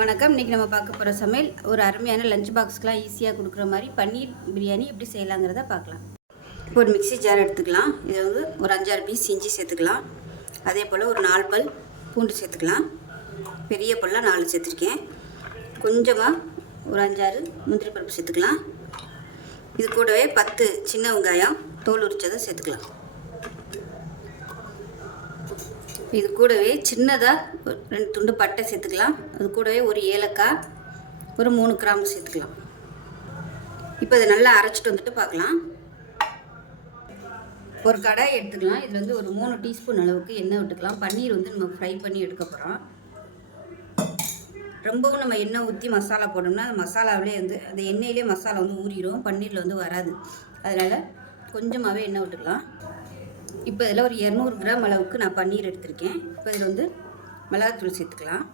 வணக்கம். இன்றைக்கி நம்ம பார்க்க போகிற சமையல் ஒரு அருமையான லஞ்ச் பாக்ஸ்க்கெலாம் ஈஸியாக கொடுக்குற மாதிரி பன்னீர் பிரியாணி எப்படி செய்யலாங்கிறத பார்க்கலாம். இப்போ ஒரு மிக்ஸி ஜார் எடுத்துக்கலாம். இதை வந்து ஒரு 5-6 பீஸ் இஞ்சி சேர்த்துக்கலாம். அதே போல் ஒரு 4 பல் பூண்டு சேர்த்துக்கலாம். பெரிய பல்லாம் 4 சேர்த்துருக்கேன். கொஞ்சமாக ஒரு 5-6 முந்திரி பருப்பு சேர்த்துக்கலாம். இது கூடவே 10 சின்ன வெங்காயம் தோல் உரிச்சதை சேர்த்துக்கலாம். இது கூடவே சின்னதாக 2 துண்டு பட்டை சேர்த்துக்கலாம். அது கூடவே ஒரு ஏலக்காய், ஒரு 3 கிராம்பு சேர்த்துக்கலாம். இப்போ இதை நல்லா அரைச்சிட்டு வந்துட்டு பார்க்கலாம். ஒரு கடாய் எடுத்துக்கலாம். இதில் வந்து ஒரு 3 டீஸ்பூன் அளவுக்கு எண்ணெய் விட்டுக்கலாம். பன்னீர் வந்து நம்ம ஃப்ரை பண்ணி எடுக்க போகிறோம். ரொம்பவும் நம்ம எண்ணெய் ஊற்றி மசாலா போட்டோம்னா அந்த மசாலாவிலே வந்து அந்த எண்ணெயிலே மசாலா வந்து ஊறிடும், பன்னீரில் வந்து வராது. அதனால் கொஞ்சமாகவே எண்ணெய் விட்டுக்கலாம். இப்போ இதில் ஒரு 200 கிராம் அளவுக்கு நான் பன்னீர் எடுத்திருக்கேன். இப்போ இதில் வந்து மிளகாத்தூள் சேர்த்துக்கலாம்.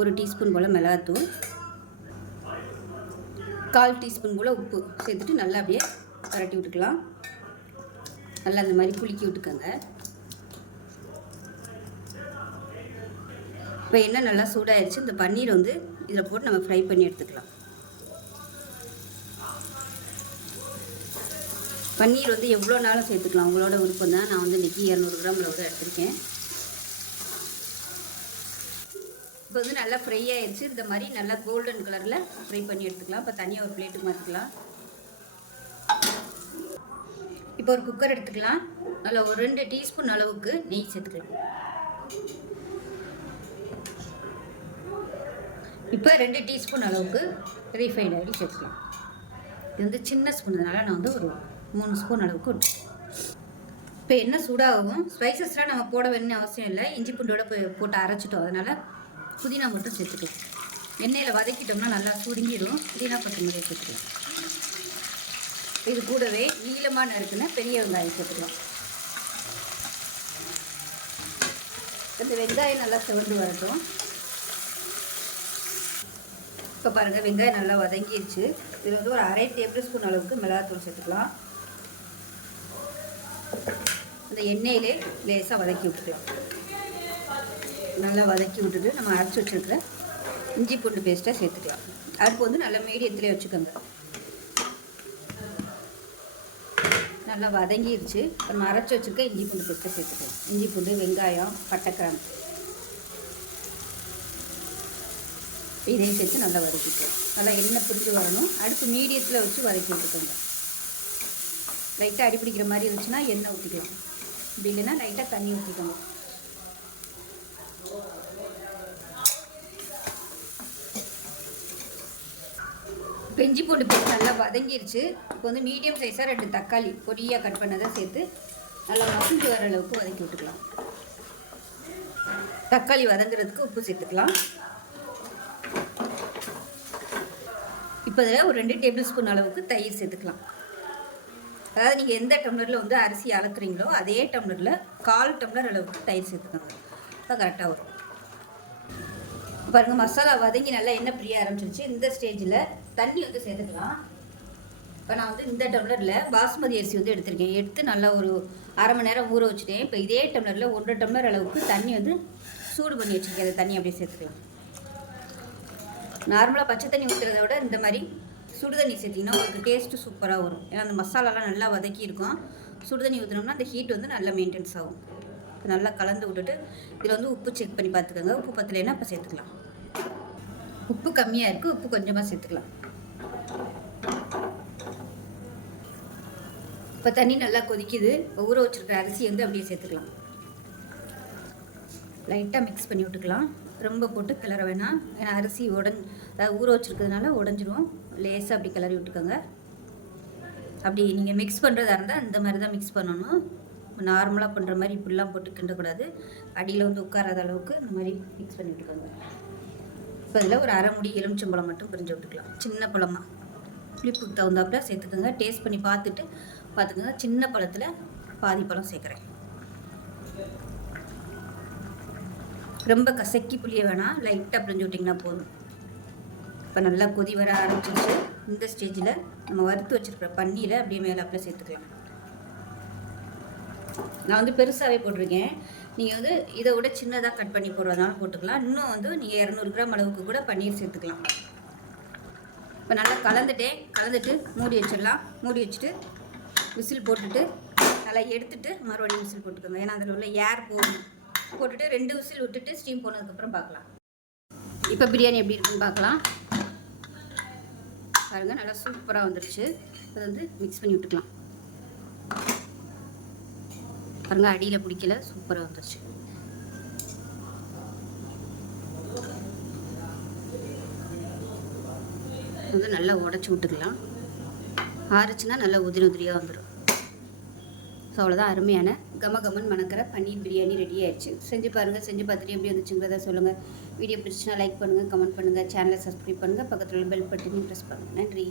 ஒரு டீஸ்பூன் போல் மிளகாத்தூள், 1/4 டீஸ்பூன் போல் உப்பு சேர்த்துட்டு நல்லா அப்படியே பரட்டி விட்டுக்கலாம். நல்லா அந்த மாதிரி குலுக்கி விட்டுக்கோங்க. இப்போ எண்ணெய் நல்லா சூடாகிடுச்சு. இந்த பன்னீர் வந்து இதில் போட்டு நம்ம ஃப்ரை பண்ணி எடுத்துக்கலாம். பன்னீர் வந்து எவ்வளோ நாளும் சேர்த்துக்கலாம், உங்களோட விருப்பம் தான். நான் வந்து இன்றைக்கி 200 கிராம் அளவு எடுத்திருக்கேன். இப்போ வந்து நல்லா ஃப்ரை ஆகிடுச்சு. இந்த மாதிரி நல்லா கோல்டன் கலரில் ஃப்ரை பண்ணி எடுத்துக்கலாம். இப்போ தனியாக ஒரு பிளேட்டுக்கு மாற்றிக்கலாம். இப்போ ஒரு குக்கர் எடுத்துக்கலாம். நல்லா ஒரு 2 டீஸ்பூன் அளவுக்கு நெய் சேர்த்துக்கலாம். இப்போ 2 டீஸ்பூன் அளவுக்கு ரீஃபைண்ட் ஆயில் சேர்த்துக்கலாம். இது வந்து சின்ன ஸ்பூன்றதுனால நான் வந்து ஒரு 3 ஸ்பூன் அளவுக்கு விட்டுருக்கேன். இப்போ எண்ணெய் சூடாகவும் ஸ்பைசஸ்லாம் நம்ம போட வேணும்னு அவசியம் இல்லை. இஞ்சி பூண்டோட போட்டு அரைச்சிட்டோம். அதனால் புதினா மட்டும் சேர்த்துக்கலாம். எண்ணெயில் வதக்கிட்டோம்னா நல்லா சுருங்கிடும். புதினா கொத்தமல்லி சேர்த்துக்கலாம். இது கூடவே நீளமாக நறுக்குன பெரிய வெங்காயம் சேர்த்துக்கலாம். இந்த வெங்காயம் நல்லா செவந்து வரட்டும். இப்போ பாருங்கள், வெங்காயம் நல்லா வதங்கிடுச்சு. இதில் வந்து ஒரு 1/2 டேபிள் ஸ்பூன் அளவுக்கு மிளகாத்தூள் சேர்த்துக்கலாம். இந்த எண்ணெயிலே லேசாக வதக்கி விட்டுக்கலாம். நல்லா வதக்கி விட்டுட்டு நம்ம அரைச்சி வச்சுருக்கிற இஞ்சி பூண்டு பேஸ்ட்டாக சேர்த்துக்கலாம். அடுப்பு வந்து நல்லா மீடியத்திலே வச்சுக்கோங்க. நல்லா வதங்கிடுச்சு. நம்ம அரைச்சி வச்சுருக்க இஞ்சி பூண்டு பேஸ்ட்டை சேர்த்துக்கலாம். இஞ்சி பூண்டு, வெங்காயம், பட்டை, கிராம்பு இதையும் சேர்த்து நல்லா வதக்கிக்கலாம். நல்லா எண்ணெய் பிடிச்சி வரணும். அடுப்பு மீடியத்தில் வச்சு வதக்கி விட்டுக்கோங்க. லைட்டாக அடிப்பிடிக்கிற மாதிரி இருந்துச்சுன்னா எண்ணெய் ஊற்றிக்கலாம். இப்படி இல்லைன்னா லைட்டாக தண்ணி ஊற்றிக்கோங்க. இப்போ இஞ்சி பூண்டு பேஸ்ட் நல்லா வதங்கிடுச்சு. இப்போ வந்து மீடியம் சைஸாக 2 தக்காளி பொடியாக கட் பண்ணதை சேர்த்து நல்லா மசிஞ்சு வர அளவுக்கு வதக்கி விட்டுக்கலாம். தக்காளி வதங்குறதுக்கு உப்பு சேர்த்துக்கலாம். இப்போ இதில் ஒரு 2 டேபிள் ஸ்பூன் அளவுக்கு தயிர் சேர்த்துக்கலாம். அதாவது நீங்கள் எந்த டம்ளரில் வந்து அரிசி அளக்குறீங்களோ அதே டம்ளரில் 1/4 டம்ளர் அளவுக்கு தயிர் சேர்த்துக்கோங்க. அது கரெக்டாக வரும். பாருங்கள், மசாலா வதங்கி நல்லா எண்ணெய் பிரிய ஆரம்பிச்சிருச்சு. இந்த ஸ்டேஜில் தண்ணி வந்து சேர்த்துக்கலாம். இப்போ நான் வந்து இந்த டம்ளரில் பாஸ்மதி அரிசி வந்து எடுத்திருக்கேன். எடுத்து நல்லா ஒரு 1/2 மணி நேரம் ஊற வச்சுட்டேன். இப்போ இதே டம்ளரில் 1 டம்ளர் அளவுக்கு தண்ணி வந்து சூடு பண்ணி வச்சுருக்கேன். அந்த தண்ணி அப்படியே சேர்த்துக்கலாம். நார்மலாக பச்சை தண்ணி ஊற்றுறத விட இந்த மாதிரி சுடுதண்ணி சேர்த்திங்கன்னா உங்களுக்கு டேஸ்ட்டு சூப்பராக வரும். ஏன்னா அந்த மசாலாலாம் நல்லா வதக்கி இருக்கும். சுடுதண்ணி ஊற்றினோம்னா அந்த ஹீட் வந்து நல்லா மெயின்டைன்ஸ் ஆகும். நல்லா கலந்து விட்டுட்டு இதில் வந்து உப்பு செக் பண்ணி பார்த்துக்கோங்க. உப்பு பத்தலைன்னா அப்போ சேர்த்துக்கலாம். உப்பு கம்மியாக இருக்குது, உப்பு கொஞ்சமாக சேர்த்துக்கலாம். இப்போ தண்ணி நல்லா கொதிக்குது. ஊற வச்சுருக்கிற அரிசி வந்து அப்படியே சேர்த்துக்கலாம். லைட்டாக மிக்ஸ் பண்ணி விட்டுக்கலாம். ரொம்ப போட்டு கிளற வேணாம். ஏன்னா அரிசி அதாவது ஊற வச்சுருக்கிறதுனால உடஞ்சிரும். லேசாக அப்படி கிளறி விட்டுக்கோங்க. அப்படி நீங்கள் மிக்ஸ் பண்ணுறதா இருந்தால் இந்த மாதிரி தான் மிக்ஸ் பண்ணணும். நார்மலாக பண்ணுற மாதிரி இப்படிலாம் போட்டு கிண்டக்கூடாது. அடியில் வந்து உட்காராத அளவுக்கு இந்த மாதிரி மிக்ஸ் பண்ணி விட்டுக்கோங்க. இப்போ இதில் ஒரு 1/2 முடி எலுமிச்சம்பழம் மட்டும் பிரிஞ்சு விட்டுக்கலாம். சின்ன பழமாக புளிப்புக்கு தகுந்தாப்பில் சேர்த்துக்கோங்க. டேஸ்ட் பண்ணி பார்த்துக்கோங்க. சின்ன பழத்தில் பாதி பழம் சேர்க்குறேன். ரொம்ப கசக்கி புளிய வேணாம், லைட்டாக பிரிஞ்சு விட்டிங்கன்னா போதும். இப்போ நல்லா கொதி வர ஆரம்பிச்சிச்சு. இந்த ஸ்டேஜில் நம்ம வறுத்து வச்சுருக்கிற பன்னீரை அப்படியே மேலாப்பில் சேர்த்துக்கலாம். நான் வந்து பெருசாகவே போட்டிருக்கேன். நீங்கள் வந்து இதை விட சின்னதாக கட் பண்ணி போடுறதுனால போட்டுக்கலாம். இன்னும் வந்து நீங்கள் 200 கிராம் அளவுக்கு கூட பன்னீர் சேர்த்துக்கலாம். இப்போ நல்லா கலந்துட்டு மூடி வச்சிடலாம். மூடி வச்சுட்டு விசில் போட்டுட்டு நல்லா எடுத்துட்டு மறுபடியும் விசில் போட்டுக்கோங்க. ஏன்னா அதில் உள்ள ஏர் போட்டுட்டு 2 விசில் விட்டுட்டு ஸ்டீம் போனதுக்கப்புறம் பார்க்கலாம். இப்போ பிரியாணி எப்படி இருக்குன்னு பார்க்கலாம். பாருங்கள், நல்லா சூப்பராக வந்துருச்சு. அதை வந்து மிக்ஸ் பண்ணி விட்டுக்கலாம். பாருங்கள், அடியில் பிடிக்கல, சூப்பராக வந்துருச்சு. வந்து நல்லா உடச்சி விட்டுக்கலாம். ஆறுச்சுன்னா நல்லா உதிரியாக வந்துடும். ஸோ அவ்வளோதான், அருமையான கமகமன் மணக்கிற பன்னீர் பிரியாணி ரெடி ஆயிடுச்சு. செஞ்சு பாருங்கள். செஞ்சு பார்த்துட்டு எப்படி வந்துச்சுங்கிறத சொல்லுங்கள். வீடியோ பிடிச்சினா லைக் பண்ணுங்கள், கமெண்ட் பண்ணுங்கள், சேனலை சப்ஸ்கிரைப் பண்ணுங்கள், பக்கத்தில் உள்ள பெல் பட்டனையும் ப்ரெஸ் பண்ணுங்கள். நன்றி.